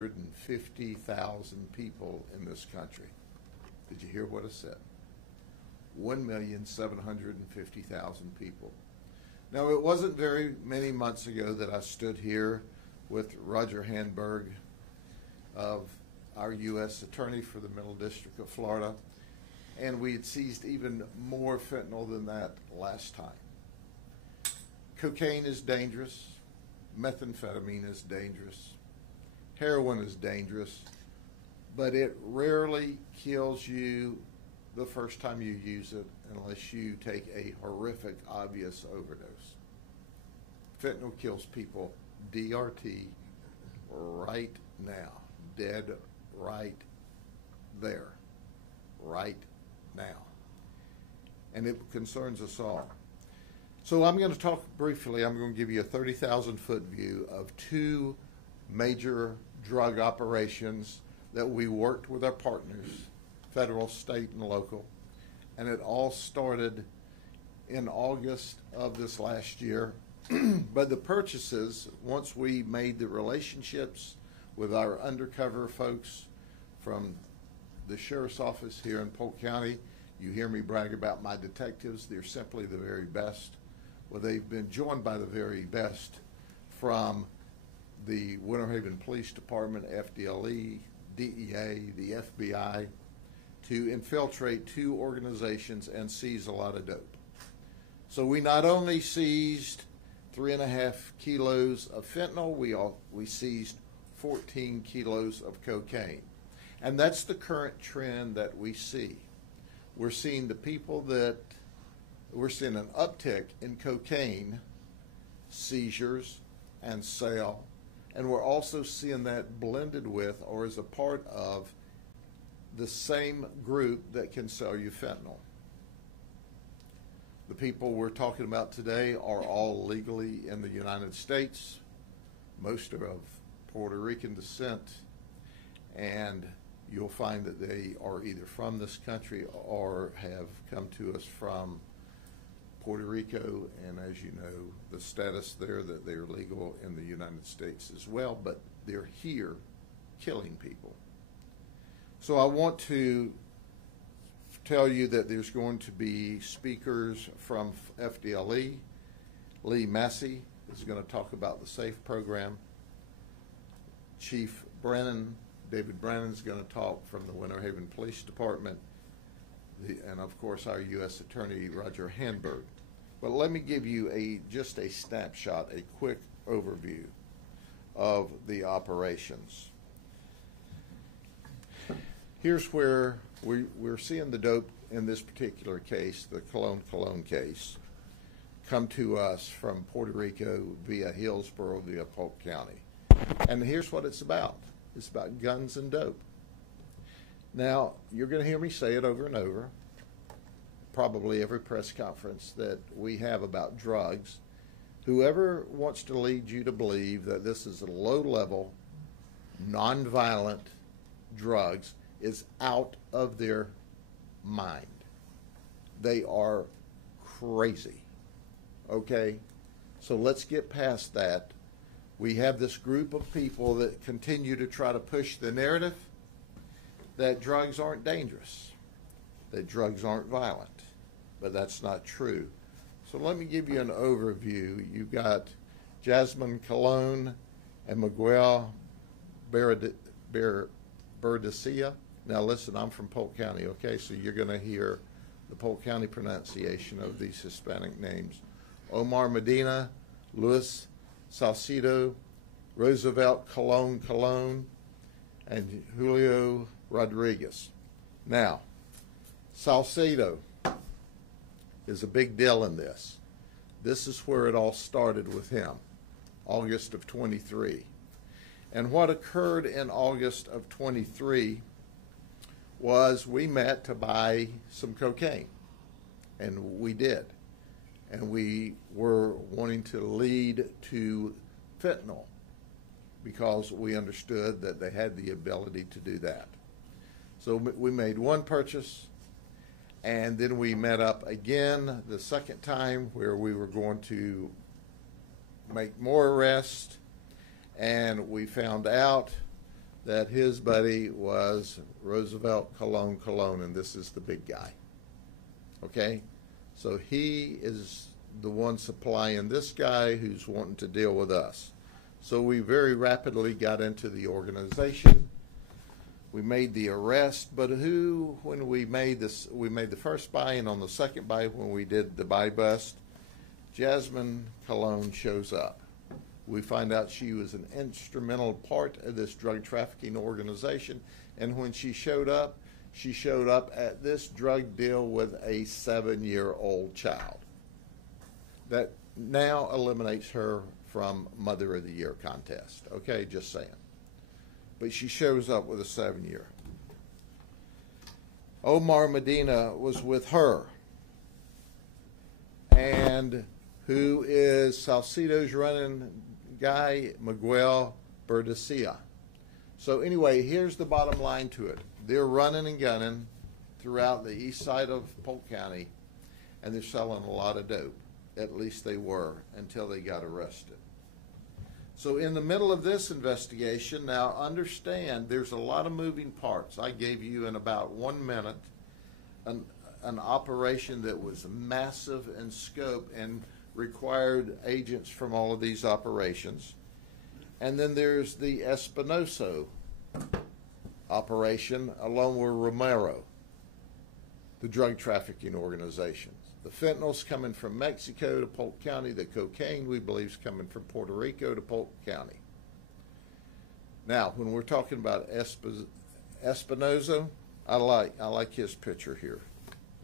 150,000 people in this country. Did you hear what I said? 1,750,000 people. Now, it wasn't very many months ago that I stood here with Roger Handberg of our U.S. Attorney for the Middle District of Florida, and we had seized even more fentanyl than that last time. Cocaine is dangerous. Methamphetamine is dangerous. Heroin is dangerous, but it rarely kills you the first time you use it unless you take a horrific, obvious overdose. Fentanyl kills people DRT right now, dead right there, right now. And it concerns us all. So I'm going to talk briefly, I'm going to give you a 30,000-foot view of two major drug operations that we worked with our partners, federal, state, and local. And it all started in August of this last year. But the purchases, once we made the relationships with our undercover folks from the sheriff's office here in Polk County, you hear me brag about my detectives. They're simply the very best. Well, they've been joined by the very best from the Winter Haven Police Department, FDLE, DEA, the FBI, to infiltrate two organizations and seize a lot of dope. So we not only seized 3.5 kilos of fentanyl, we seized 14 kilos of cocaine. And that's the current trend that we see. We're seeing we're seeing an uptick in cocaine seizures and sale, and we're also seeing that blended with or as a part of the same group that can sell you fentanyl. The people we're talking about today are all legally in the United States. Most are of Puerto Rican descent, and you'll find that they are either from this country or have come to us from Puerto Rico, and as you know, the status there that they're legal in the United States as well, but they're here killing people. So I want to tell you that there's going to be speakers from FDLE. Lee Massey is going to talk about the SAFE program. Chief David Brennan is going to talk from the Winter Haven Police Department, and of course our U.S. Attorney Roger Handberg. But let me give you just a snapshot, a quick overview of the operations. Here's where we're seeing the dope in this particular case, the Cologne case, come to us from Puerto Rico via Hillsborough via Polk County. And here's what it's about. It's about guns and dope. Now, you're going to hear me say it over and over, probably every press conference that we have about drugs. Whoever wants to lead you to believe that this is a low-level, nonviolent drugs is out of their mind. They are crazy, okay? So let's get past that. We have this group of people that continue to try to push the narrative that drugs aren't dangerous, that drugs aren't violent, but that's not true. So let me give you an overview. You've got Jasmine Cologne and Miguel Berdecilla. Now listen, I'm from Polk County, okay, so you're going to hear the Polk County pronunciation of these Hispanic names. Omar Medina, Luis Salcido, Roosevelt Colon, and Julio Rodriguez. Now, Salcedo is a big deal in this. This is where it all started with him, August of 23. And what occurred in August of 23 was we met to buy some cocaine, and we did. And we were wanting to lead to fentanyl because we understood that they had the ability to do that. So we made one purchase, and then we met up again the second time where we were going to make more arrests, and we found out that his buddy was Roosevelt Cologne, and this is the big guy. Okay? So he is the one supplying this guy who's wanting to deal with us. So we very rapidly got into the organization. We made the arrest, but when we made this, we made the first buy, and on the second buy, when we did the buy bust, Jasmine Cologne shows up. We find out she was an instrumental part of this drug trafficking organization, and when she showed up at this drug deal with a 7-year-old child. That now eliminates her from Mother of the Year contest. Okay, just saying. But she shows up with a 7-year. Omar Medina was with her. And who is Salcedo's running guy? Miguel Berdecilla. So anyway, here's the bottom line to it. They're running and gunning throughout the east side of Polk County, and they're selling a lot of dope. At least they were until they got arrested. So in the middle of this investigation, now understand there's a lot of moving parts. I gave you in about 1 minute an operation that was massive in scope and required agents from all of these operations. And then there's the Espinoso operation along with Romero, the drug trafficking organizations. The fentanyl's coming from Mexico to Polk County. The cocaine, we believe, is coming from Puerto Rico to Polk County. Now, when we're talking about Espinosa, I like his picture here.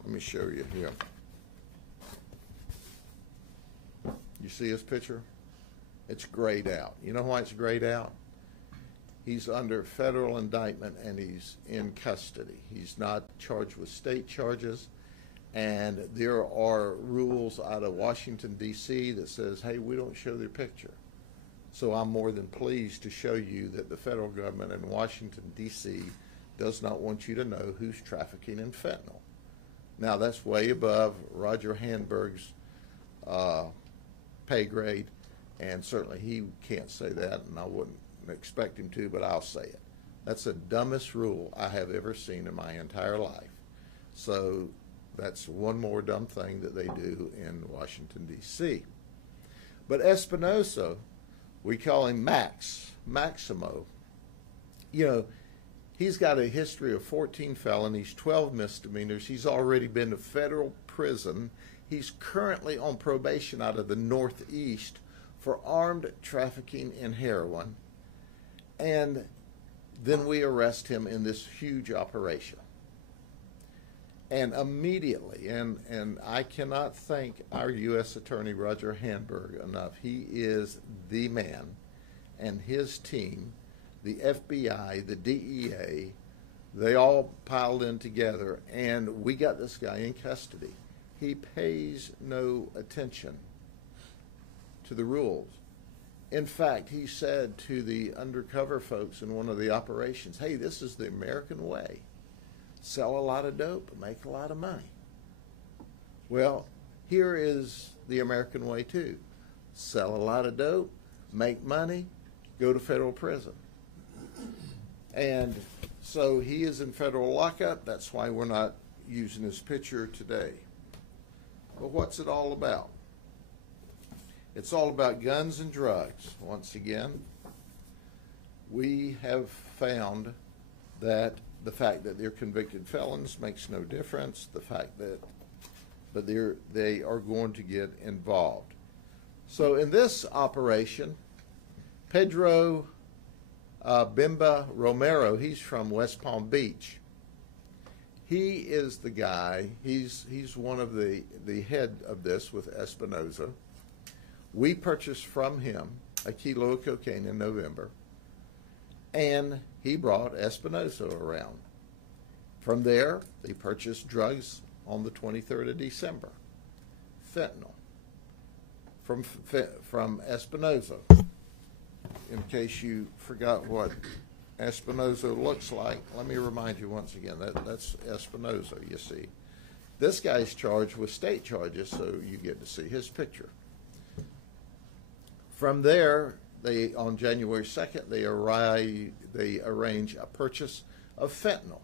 Let me show you here. You see his picture? It's grayed out. You know why it's grayed out? He's under federal indictment and he's in custody. He's not charged with state charges. And there are rules out of Washington, D.C. that says, hey, we don't show their picture. So I'm more than pleased to show you that the federal government in Washington, D.C. does not want you to know who's trafficking in fentanyl. Now, that's way above Roger Handberg's pay grade, and certainly he can't say that, and I wouldn't expect him to, but I'll say it. That's the dumbest rule I have ever seen in my entire life. So that's one more dumb thing that they do in Washington, D.C. But Espinosa, we call him Maximo. You know, he's got a history of 14 felonies, 12 misdemeanors. He's already been to federal prison. He's currently on probation out of the Northeast for armed trafficking in heroin. And then we arrest him in this huge operation. And immediately, and I cannot thank our U.S. Attorney Roger Handberg enough. He is the man, and his team, the FBI, the DEA, they all piled in together, and we got this guy in custody. He pays no attention to the rules. In fact, he said to the undercover folks in one of the operations, hey, this is the American way. Sell a lot of dope, make a lot of money. Well, here is the American way too. Sell a lot of dope, make money, go to federal prison. And so he is in federal lockup. That's why we're not using his picture today. But what's it all about? It's all about guns and drugs. Once again, we have found that the fact that they're convicted felons makes no difference. The fact that they are going to get involved. So in this operation, Pedro Bimba Romero, he's from West Palm Beach. He is the guy, he's one of the head of this with Espinosa. We purchased from him a kilo of cocaine in November, and he brought Espinosa around. From there, they purchased drugs on the 23rd of December, fentanyl, from Espinosa. In case you forgot what Espinosa looks like, let me remind you once again, that's Espinosa, you see. This guy's charged with state charges, so you get to see his picture. From there, on January 2nd, they arrange a purchase of fentanyl.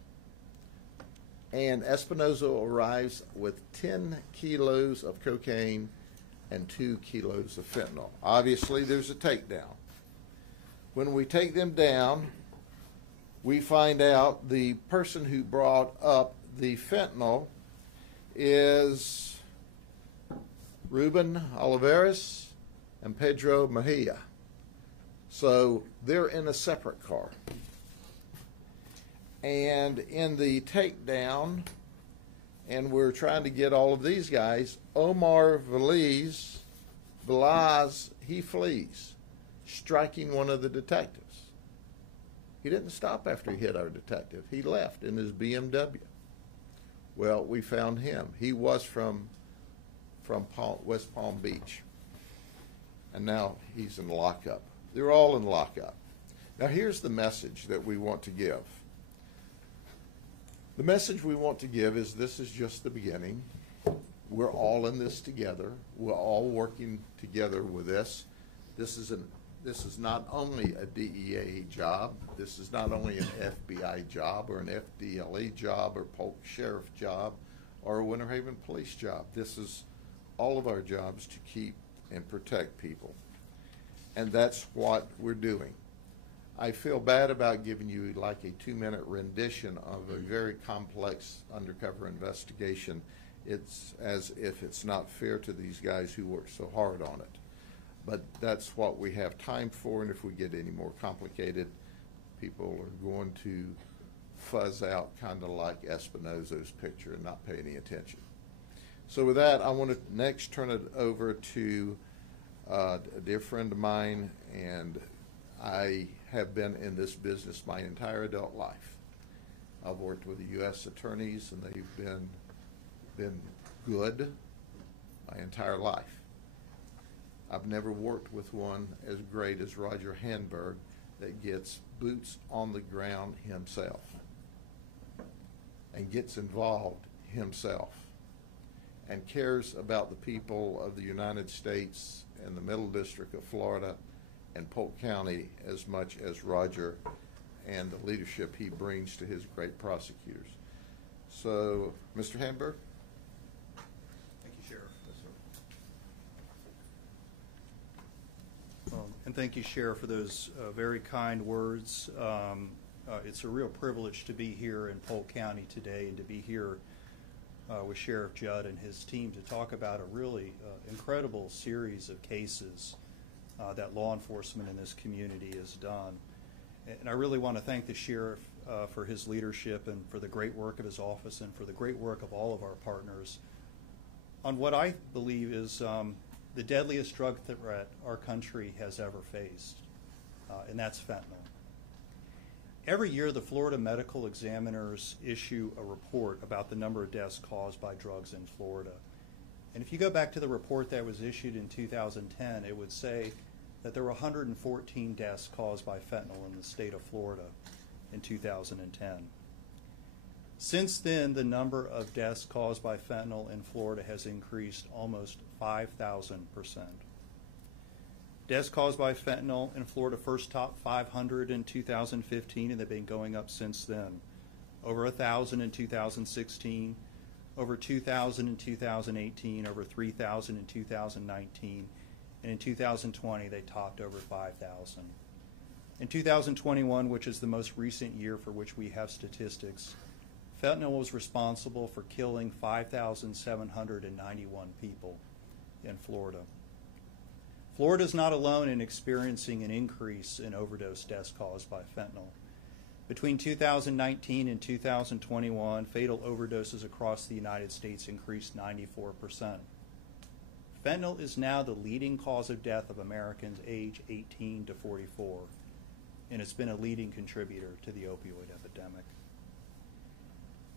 And Espinosa arrives with 10 kilos of cocaine and 2 kilos of fentanyl. Obviously, there's a takedown. When we take them down, we find out the person who brought up the fentanyl is Ruben Olivares and Pedro Mejia. So they're in a separate car. And in the takedown, and we're trying to get all of these guys, Omar Velez, he flees, striking one of the detectives. He didn't stop after he hit our detective. He left in his BMW. Well, we found him. He was from West Palm Beach. And now he's in lockup. They're all in lockup. Now here's the message that we want to give. The message we want to give is this is just the beginning. We're all in this together. We're all working together with this. This is not only a DEA job. This is not only an FBI job or an FDLE job or Polk Sheriff job or a Winter Haven Police job. This is all of our jobs to keep and protect people. And that's what we're doing. I feel bad about giving you like a 2-minute rendition of a very complex undercover investigation. It's as if it's not fair to these guys who work so hard on it. But that's what we have time for, and if we get any more complicated, people are going to fuzz out kind of like Espinosa's picture and not pay any attention. So with that, I want to next turn it over to a dear friend of mine, and I have been in this business my entire adult life. I've worked with the U.S. attorneys, and they've been good my entire life. I've never worked with one as great as Roger Handberg that gets boots on the ground himself and gets involved himself and cares about the people of the United States and the Middle District of Florida and Polk County as much as Roger and the leadership he brings to his great prosecutors. So, Mr. Handberg? Thank you, Sheriff. And thank you, Sheriff, for those very kind words. It's a real privilege to be here in Polk County today and to be here with Sheriff Judd and his team to talk about a really incredible series of cases that law enforcement in this community has done. And I really want to thank the Sheriff for his leadership and for the great work of his office and for the great work of all of our partners on what I believe is the deadliest drug threat our country has ever faced, and that's fentanyl. Every year, the Florida medical examiners issue a report about the number of deaths caused by drugs in Florida. And if you go back to the report that was issued in 2010, it would say that there were 114 deaths caused by fentanyl in the state of Florida in 2010. Since then, the number of deaths caused by fentanyl in Florida has increased almost 5,000%. Deaths caused by fentanyl in Florida first topped 500 in 2015, and they've been going up since then. Over 1,000 in 2016, over 2,000 in 2018, over 3,000 in 2019, and in 2020 they topped over 5,000. In 2021, which is the most recent year for which we have statistics, fentanyl was responsible for killing 5,791 people in Florida. Florida is not alone in experiencing an increase in overdose deaths caused by fentanyl. Between 2019 and 2021, fatal overdoses across the United States increased 94%. Fentanyl is now the leading cause of death of Americans age 18 to 44, and it's been a leading contributor to the opioid epidemic.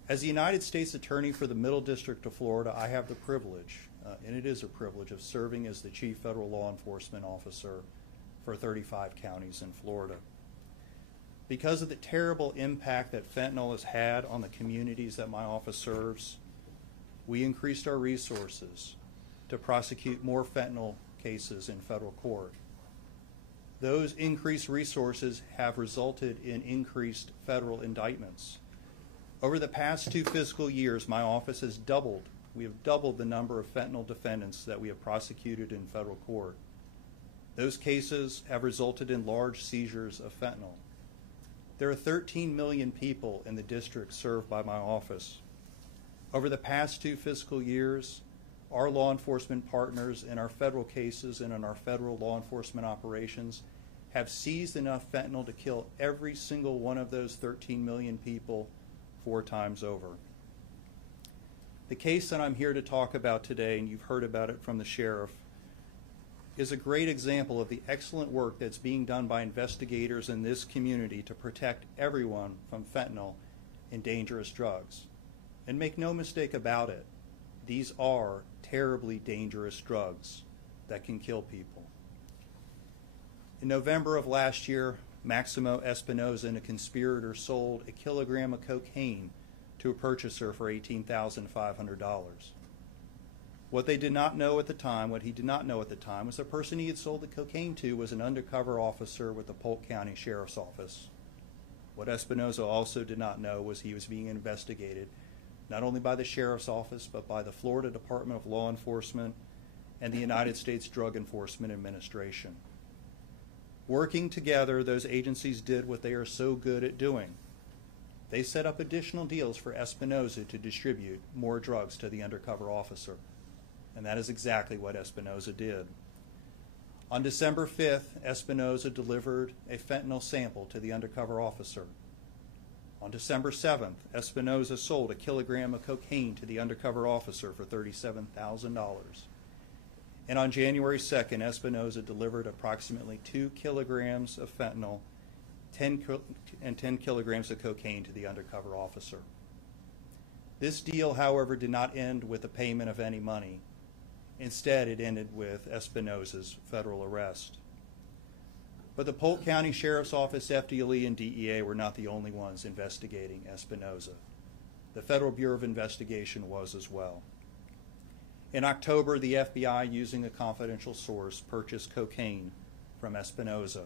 As the United States Attorney for the Middle District of Florida, I have the privilege, and it is a privilege, of serving as the Chief Federal Law Enforcement Officer for 35 counties in Florida. Because of the terrible impact that fentanyl has had on the communities that my office serves, we increased our resources to prosecute more fentanyl cases in federal court. Those increased resources have resulted in increased federal indictments. Over the past 2 fiscal years, my office has doubled. We have doubled the number of fentanyl defendants that we have prosecuted in federal court. Those cases have resulted in large seizures of fentanyl. There are 13 million people in the district served by my office. Over the past 2 fiscal years, our law enforcement partners in our federal cases and in our federal law enforcement operations have seized enough fentanyl to kill every single one of those 13 million people 4 times over. The case that I'm here to talk about today, and you've heard about it from the sheriff, is a great example of the excellent work that's being done by investigators in this community to protect everyone from fentanyl and dangerous drugs. And make no mistake about it, these are terribly dangerous drugs that can kill people. In November of last year, Maximo Espinoza and a conspirator sold 1 kilogram of cocaine to a purchaser for $18,500. What he did not know at the time was the person he had sold the cocaine to was an undercover officer with the Polk County Sheriff's Office. What Espinoza also did not know was he was being investigated not only by the Sheriff's Office, but by the Florida Department of Law Enforcement and the United States Drug Enforcement Administration. Working together, those agencies did what they are so good at doing. They set up additional deals for Espinoza to distribute more drugs to the undercover officer. And that is exactly what Espinoza did. On December 5th, Espinoza delivered a fentanyl sample to the undercover officer. On December 7th, Espinoza sold 1 kilogram of cocaine to the undercover officer for $37,000. And on January 2nd, Espinoza delivered approximately 2 kilograms of fentanyl and 10 kilograms of cocaine to the undercover officer. This deal, however, did not end with the payment of any money. Instead, it ended with Espinoza's federal arrest. But the Polk County Sheriff's Office, FDLE, and DEA were not the only ones investigating Espinoza. The Federal Bureau of Investigation was as well. In October, the FBI, using a confidential source, purchased cocaine from Espinoza.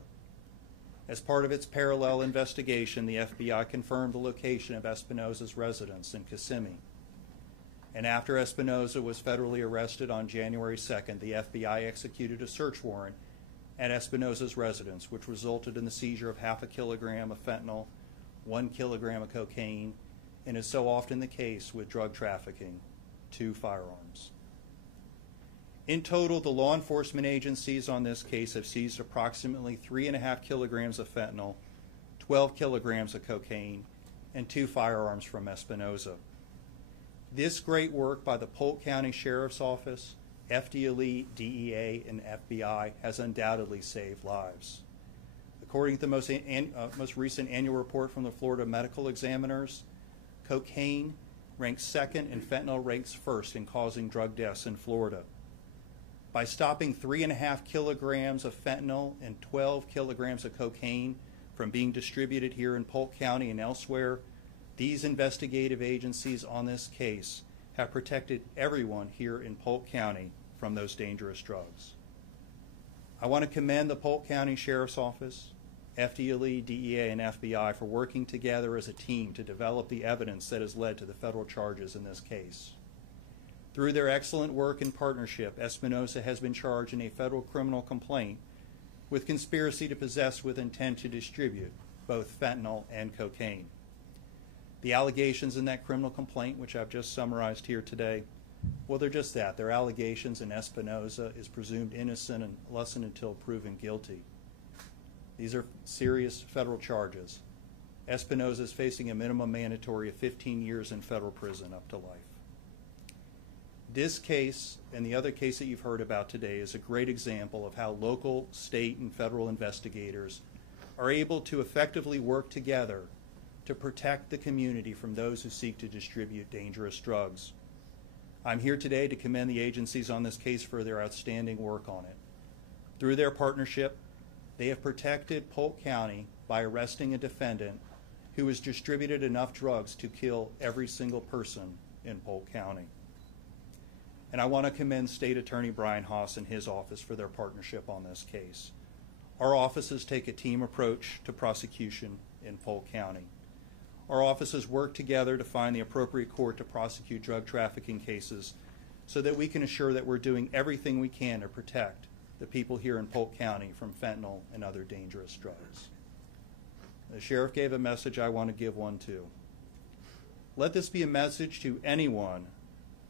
As part of its parallel investigation, the FBI confirmed the location of Espinoza's residence in Kissimmee. And after Espinoza was federally arrested on January 2nd, the FBI executed a search warrant at Espinoza's residence, which resulted in the seizure of 0.5 kilogram of fentanyl, 1 kilogram of cocaine, and is so often the case with drug trafficking, 2 firearms. In total, the law enforcement agencies on this case have seized approximately 3.5 kilograms of fentanyl, 12 kilograms of cocaine, and 2 firearms from Espinoza. This great work by the Polk County Sheriff's Office, FDLE, DEA, and FBI has undoubtedly saved lives. According to the most recent annual report from the Florida Medical Examiners, cocaine ranks second and fentanyl ranks first in causing drug deaths in Florida. By stopping 3.5 kilograms of fentanyl and 12 kilograms of cocaine from being distributed here in Polk County and elsewhere, these investigative agencies on this case have protected everyone here in Polk County from those dangerous drugs. I want to commend the Polk County Sheriff's Office, FDLE, DEA, and FBI for working together as a team to develop the evidence that has led to the federal charges in this case. Through their excellent work and partnership, Espinoza has been charged in a federal criminal complaint with conspiracy to possess with intent to distribute both fentanyl and cocaine. The allegations in that criminal complaint, which I've just summarized here today, well, they're just that. They're allegations, and Espinoza is presumed innocent unless and until proven guilty. These are serious federal charges. Espinoza is facing a minimum mandatory of 15 years in federal prison up to life. This case and the other case that you've heard about today is a great example of how local, state, and federal investigators are able to effectively work together to protect the community from those who seek to distribute dangerous drugs. I'm here today to commend the agencies on this case for their outstanding work on it. Through their partnership, they have protected Polk County by arresting a defendant who has distributed enough drugs to kill every single person in Polk County. And I want to commend State Attorney Brian Haas and his office for their partnership on this case. Our offices take a team approach to prosecution in Polk County. Our offices work together to find the appropriate court to prosecute drug trafficking cases so that we can assure that we're doing everything we can to protect the people here in Polk County from fentanyl and other dangerous drugs. The sheriff gave a message, I want to give one too. Let this be a message to anyone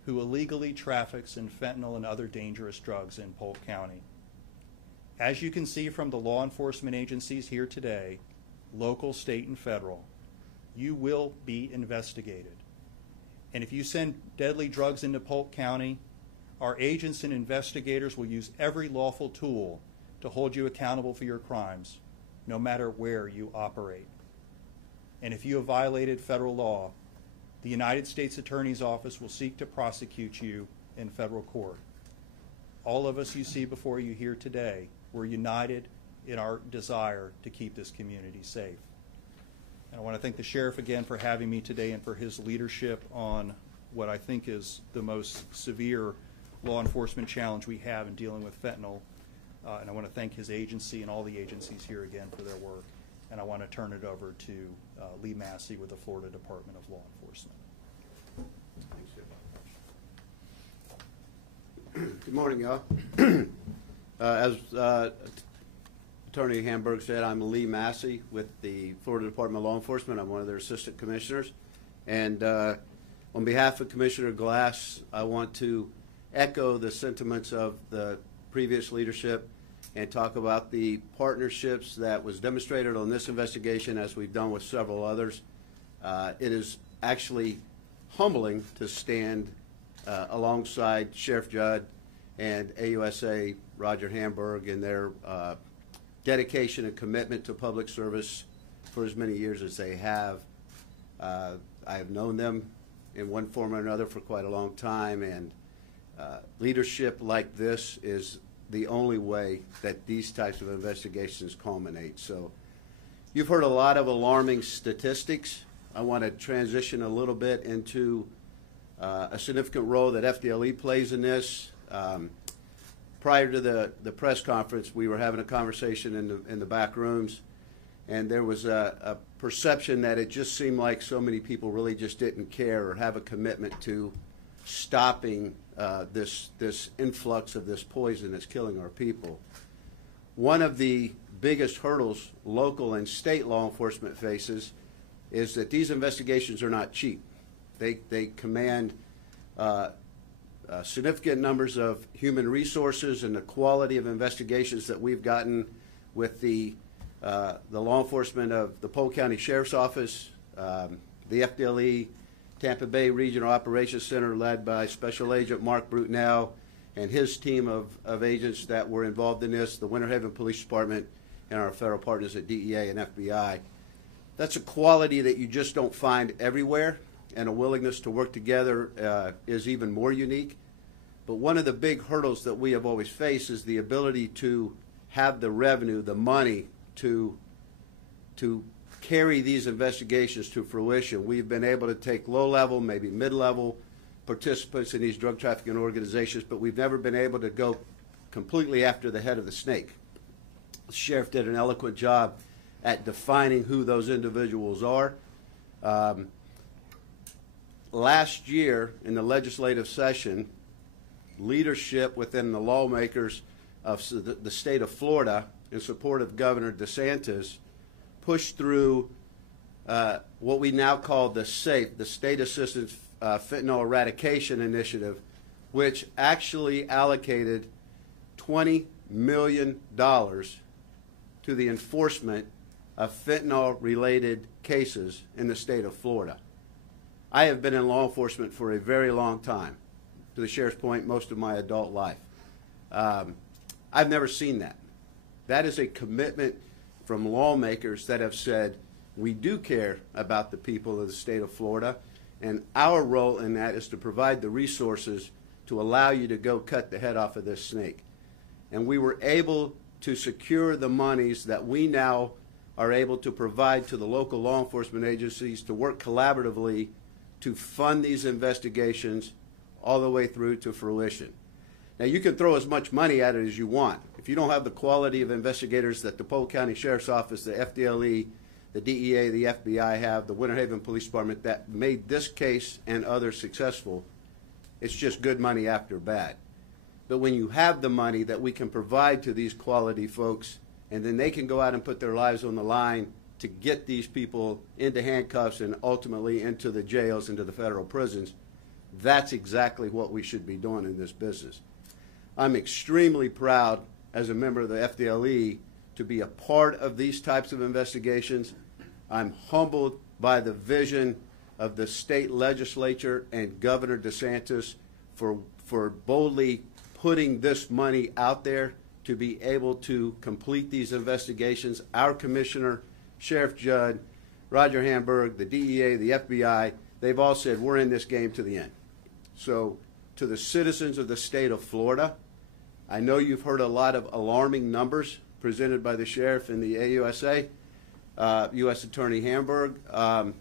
who illegally traffics in fentanyl and other dangerous drugs in Polk County. As you can see from the law enforcement agencies here today, local, state, and federal, you will be investigated. And if you send deadly drugs into Polk County, our agents and investigators will use every lawful tool to hold you accountable for your crimes, no matter where you operate. And if you have violated federal law, the United States Attorney's Office will seek to prosecute you in federal court. All of us you see before you here today, we're united in our desire to keep this community safe. And I want to thank the sheriff again for having me today and for his leadership on what I think is the most severe law enforcement challenge we have in dealing with fentanyl. And I want to thank his agency and all the agencies here again for their work. And I want to turn it over to Lee Massey with the Florida Department of Law Enforcement. Good morning, y'all. As Attorney Hamburg said, I'm Lee Massey with the Florida Department of Law Enforcement. I'm one of their assistant commissioners. And on behalf of Commissioner Glass, I want to echo the sentiments of the previous leadership and talk about the partnerships that was demonstrated on this investigation, as we've done with several others. It is actually humbling to stand alongside Sheriff Judd and AUSA Roger Hamburg in their dedication and commitment to public service for as many years as they have. I have known them in one form or another for quite a long time, and leadership like this is the only way that these types of investigations culminate. So you've heard a lot of alarming statistics. I want to transition a little bit into a significant role that FDLE plays in this. Prior to the press conference, we were having a conversation in the back rooms, and there was a perception that it just seemed like so many people really just didn't care or have a commitment to stopping this influx of this poison that's killing our people. One of the biggest hurdles local and state law enforcement faces is that these investigations are not cheap. They command significant numbers of human resources, and the quality of investigations that we've gotten with the law enforcement of the Polk County Sheriff's Office, the FDLE, Tampa Bay Regional Operations Center, led by Special Agent Mark Brutnell and his team of agents that were involved in this, the Winter Haven Police Department, and our federal partners at DEA and FBI. That's a quality that you just don't find everywhere, and a willingness to work together is even more unique. But one of the big hurdles that we have always faced is the ability to have the revenue, the money to carry these investigations to fruition. We've been able to take low-level, maybe mid-level participants in these drug trafficking organizations, but we've never been able to go completely after the head of the snake. The sheriff did an eloquent job at defining who those individuals are. Last year in the legislative session, leadership within the lawmakers of the state of Florida in support of Governor DeSantis pushed through what we now call the SAFE, the State Assistance Fentanyl Eradication Initiative, which actually allocated $20 million to the enforcement of fentanyl-related cases in the state of Florida. I have been in law enforcement for a very long time, to the sheriff's point, most of my adult life. I've never seen that. That is a commitment from lawmakers that have said, we do care about the people of the state of Florida, and our role in that is to provide the resources to allow you to go cut the head off of this snake. And we were able to secure the monies that we now are able to provide to the local law enforcement agencies to work collaboratively to fund these investigations all the way through to fruition. Now, you can throw as much money at it as you want. If you don't have the quality of investigators that the Polk County Sheriff's Office, the FDLE, the DEA, the FBI have, the Winter Haven Police Department that made this case and others successful, it's just good money after bad. But when you have the money that we can provide to these quality folks, and then they can go out and put their lives on the line to get these people into handcuffs and ultimately into the jails, into the federal prisons, that's exactly what we should be doing in this business. I'm extremely proud as a member of the FDLE to be a part of these types of investigations. I'm humbled by the vision of the state legislature and Governor DeSantis for boldly putting this money out there to be able to complete these investigations. Our commissioner, Sheriff Judd, Roger Hamburg, the DEA, the FBI, they've all said we're in this game to the end. So to the citizens of the state of Florida, I know you've heard a lot of alarming numbers presented by the sheriff and the AUSA, U.S. Attorney Hamburg. I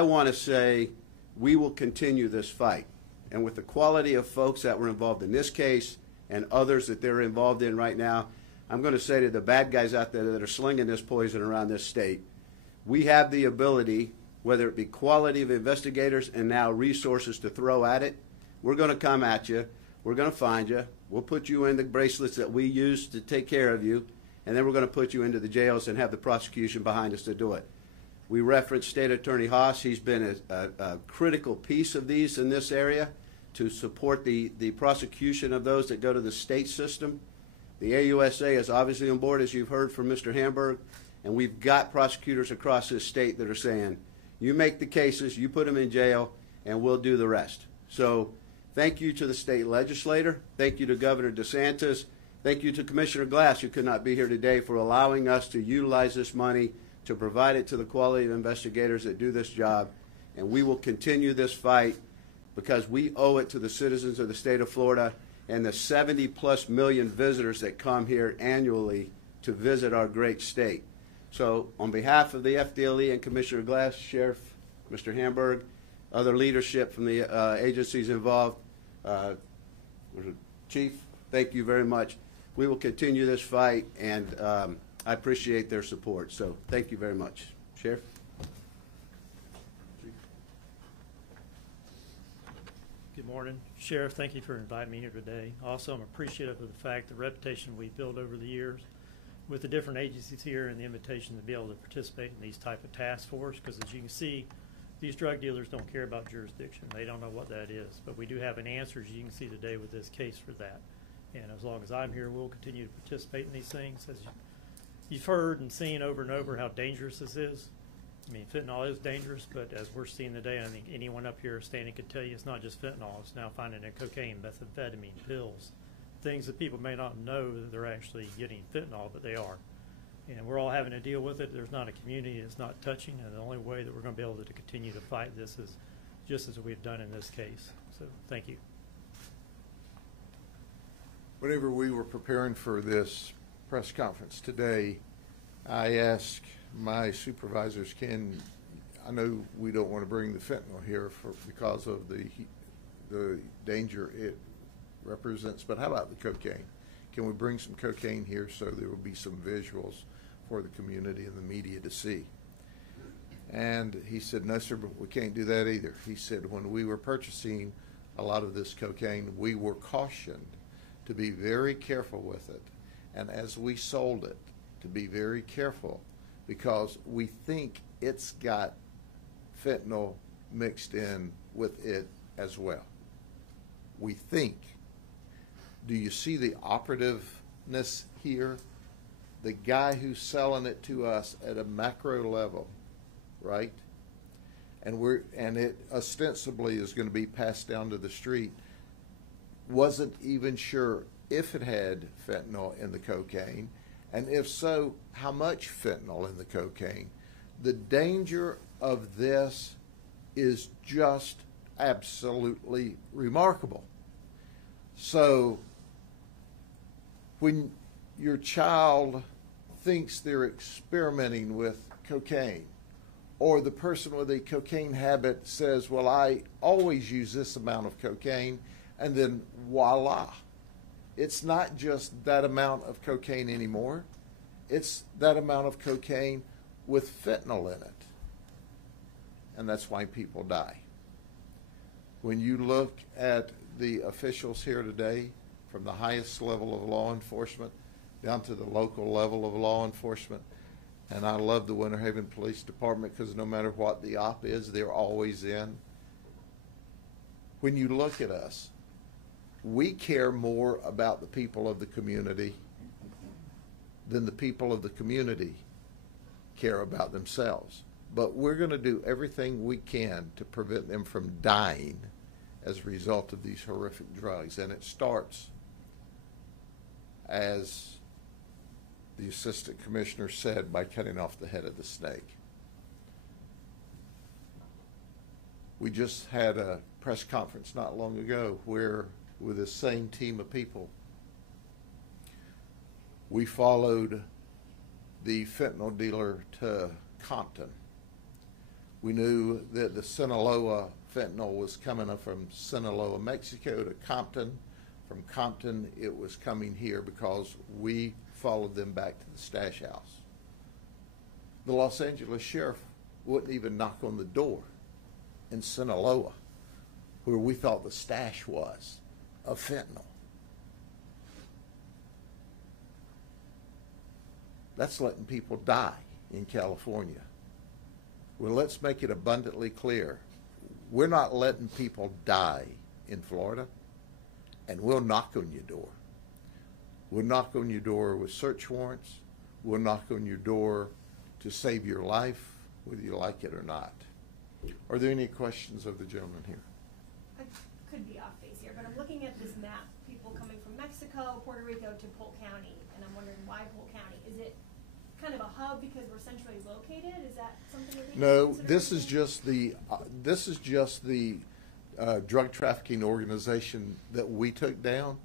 want to say we will continue this fight. And with the quality of folks that were involved in this case and others that they're involved in right now, I'm going to say to the bad guys out there that are slinging this poison around this state, we have the ability, whether it be quality of investigators and now resources to throw at it, we're going to come at you. We're going to find you. We'll put you in the bracelets that we use to take care of you, and then we're going to put you into the jails and have the prosecution behind us to do it. We referenced State Attorney Haas. He's been a critical piece of these in this area to support the prosecution of those that go to the state system. The AUSA is obviously on board, as you've heard from Mr. Hamburg, and we've got prosecutors across this state that are saying, you make the cases, you put them in jail, and we'll do the rest. So thank you to the state legislator. Thank you to Governor DeSantis. Thank you to Commissioner Glass, who could not be here today, for allowing us to utilize this money to provide it to the quality of investigators that do this job. And we will continue this fight because we owe it to the citizens of the state of Florida and the 70+ million visitors that come here annually to visit our great state. So on behalf of the FDLE and Commissioner Glass, Sheriff, Mr. Hamburg, other leadership from the agencies involved, Chief, thank you very much. We will continue this fight, and I appreciate their support. So thank you very much. Sheriff? Good morning. Sheriff, thank you for inviting me here today. Also, I'm appreciative of the fact the reputation we've built over the years with the different agencies here and the invitation to be able to participate in these type of task force, because as you can see, these drug dealers don't care about jurisdiction. They don't know what that is. But we do have an answer, as you can see today, with this case for that. And as long as I'm here, we'll continue to participate in these things. As you've heard and seen over and over how dangerous this is. I mean, fentanyl is dangerous, but as we're seeing today, I think anyone up here standing could tell you it's not just fentanyl. It's now finding in cocaine, methamphetamine, pills, things that people may not know that they're actually getting fentanyl, but they are. And we're all having to deal with it. There's not a community that's not touching, and the only way that we're going to be able to continue to fight this is just as we've done in this case. So thank you. Whenever we were preparing for this press conference today, I asked my supervisors, I know we don't want to bring the fentanyl here because of the danger it represents, but how about the cocaine? Can we bring some cocaine here so there will be some visuals for the community and the media to see? And he said, no, sir, but we can't do that either. He said, when we were purchasing a lot of this cocaine, we were cautioned to be very careful with it. And as we sold it, to be very careful, because we think it's got fentanyl mixed in with it as well. We think. Do you see the operativeness here? The guy who's selling it to us at a macro level, right? And it ostensibly is going to be passed down to the street. Wasn't even sure if it had fentanyl in the cocaine, and if so, how much fentanyl in the cocaine. The danger of this is just absolutely remarkable. So when your child thinks they're experimenting with cocaine, or the person with a cocaine habit says, well, I always use this amount of cocaine, And then voila. It's not just that amount of cocaine anymore. It's that amount of cocaine with fentanyl in it. And that's why people die. When you look at the officials here today, from the highest level of law enforcement down to the local level of law enforcement, and I love the Winter Haven Police Department because no matter what the op is, they're always in. When you look at us, we care more about the people of the community than the people of the community care about themselves. But we're going to do everything we can to prevent them from dying as a result of these horrific drugs. And it starts, as the assistant commissioner said, by cutting off the head of the snake. We just had a press conference not long ago where, with the same team of people, we followed the fentanyl dealer to Compton. We knew that the Sinaloa fentanyl was coming up from Sinaloa, Mexico to Compton. From Compton, it was coming here because we followed them back to the stash house. The Los Angeles sheriff wouldn't even knock on the door in Sinaloa, where we thought the stash was of fentanyl. That's letting people die in California. Well, let's make it abundantly clear. We're not letting people die in Florida, and we'll knock on your door. We'll knock on your door with search warrants. We'll knock on your door to save your life, whether you like it or not. Are there any questions of the gentleman here? I could be off base here, but I'm looking at this map, people coming from Mexico, Puerto Rico to Polk County, and I'm wondering why Polk County? Is it kind of a hub because we're centrally located? Is that something that we No, consider? this is just the drug trafficking organization that we took down.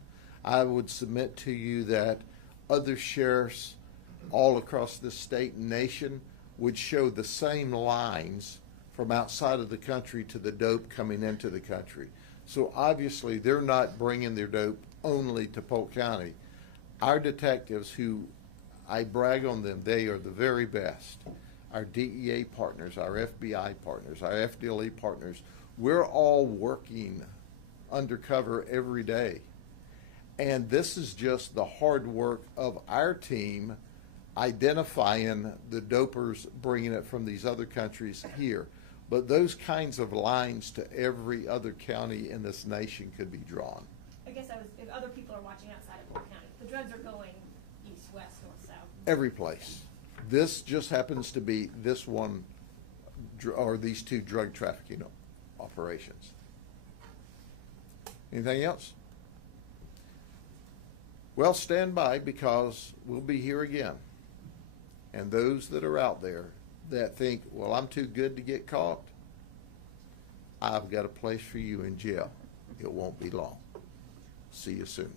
I would submit to you that other sheriffs all across this state and nation would show the same lines from outside of the country to the dope coming into the country. So obviously they're not bringing their dope only to Polk County. Our detectives, who I brag on them, they are the very best. Our DEA partners, our FBI partners, our FDLE partners, we're all working undercover every day. And this is just the hard work of our team identifying the dopers, bringing it from these other countries here. But those kinds of lines to every other county in this nation could be drawn. I guess if other people are watching outside of Polk County, the drugs are going east, west, north, south. Every place. This just happens to be this one, or these two drug trafficking operations. Anything else? Well, stand by, because we'll be here again. And those that are out there that think, well, I'm too good to get caught, I've got a place for you in jail. It won't be long. See you soon.